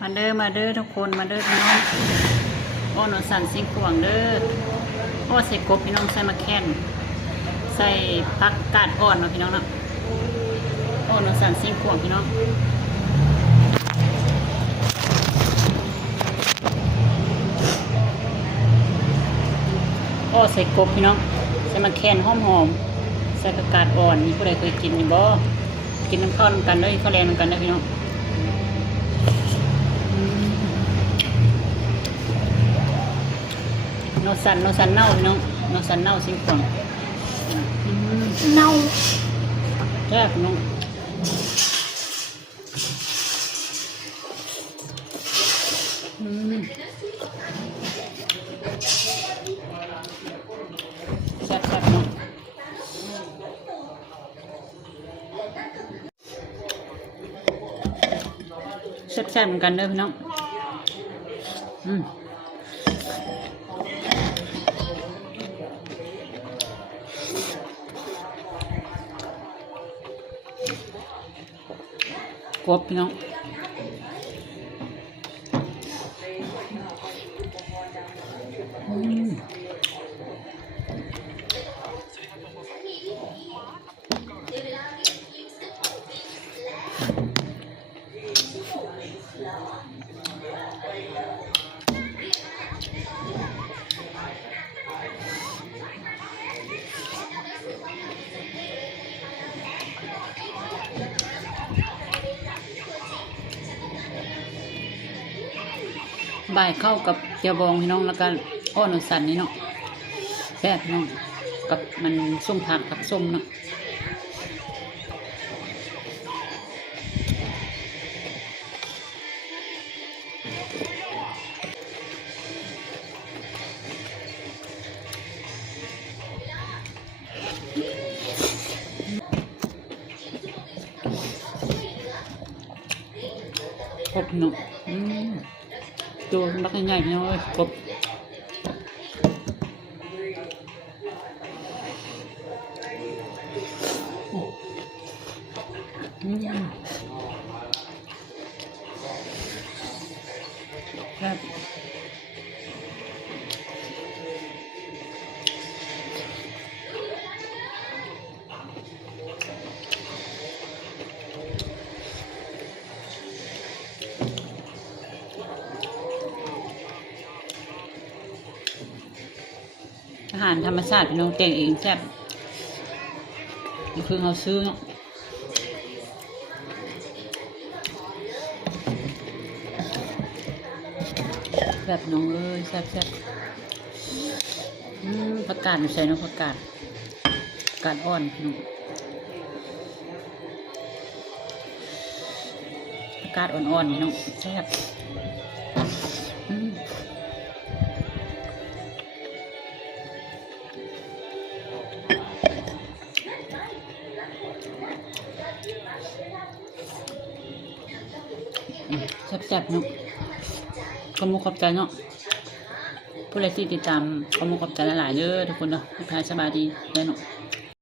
มาเด้อมาเด้อทุกคนมาเด้อพี่น้องโอ้หนูสั่นซิงกวางเด้อโอ้ใส่กบพี่น้องใส่มะแคนใส่ผักกาดอ่อนมาพี่น้องเนาะโอ้หนูสั่นซิงกวางพี่น้องโอ้ใส่กบพี่น้องใส่มะแคนหอมใส่ผักกาดอ่อนมีผู้ใดเคยกินอยู่บ่กินน้ำข้าวน้ำกันด้วยข้าวแรงน้ำกันได้พี่น้องนอสันเน่าพี่น้องนอสันเน่าซิงกวางเน่าแซ่บพี่น้องแซ่บเนาะแซ่บเหมือนกันเด้อพี่น้องกบพี่น้องบ่ายเข้ากับเจียวบองพี่น้องแล้วก็อ้อหนูสันนี่เนาะแซ่บพี่น้องกับมันส้มผักส้มเนาะครบเนาะตัวมักง่ายๆพี่น้องครบครับอาหารธรรมชาติพี่น้องแต่งเองแซ่บคือเราซื้อเนาะแซ่บน้องเอ้ยแซ่บผักกาดใส่เนาะผักกาดอ่อนพี่น้องผักกาดอ่อนๆพี่น้องแซ่บแซ่บเนาะขอบคุณขอบใจเนาะผู้ใดที่ติดตามขอบคุณขอบใจหลายๆเด้อทุกคนเนาะให้พายสบายดีเด้อเนาะ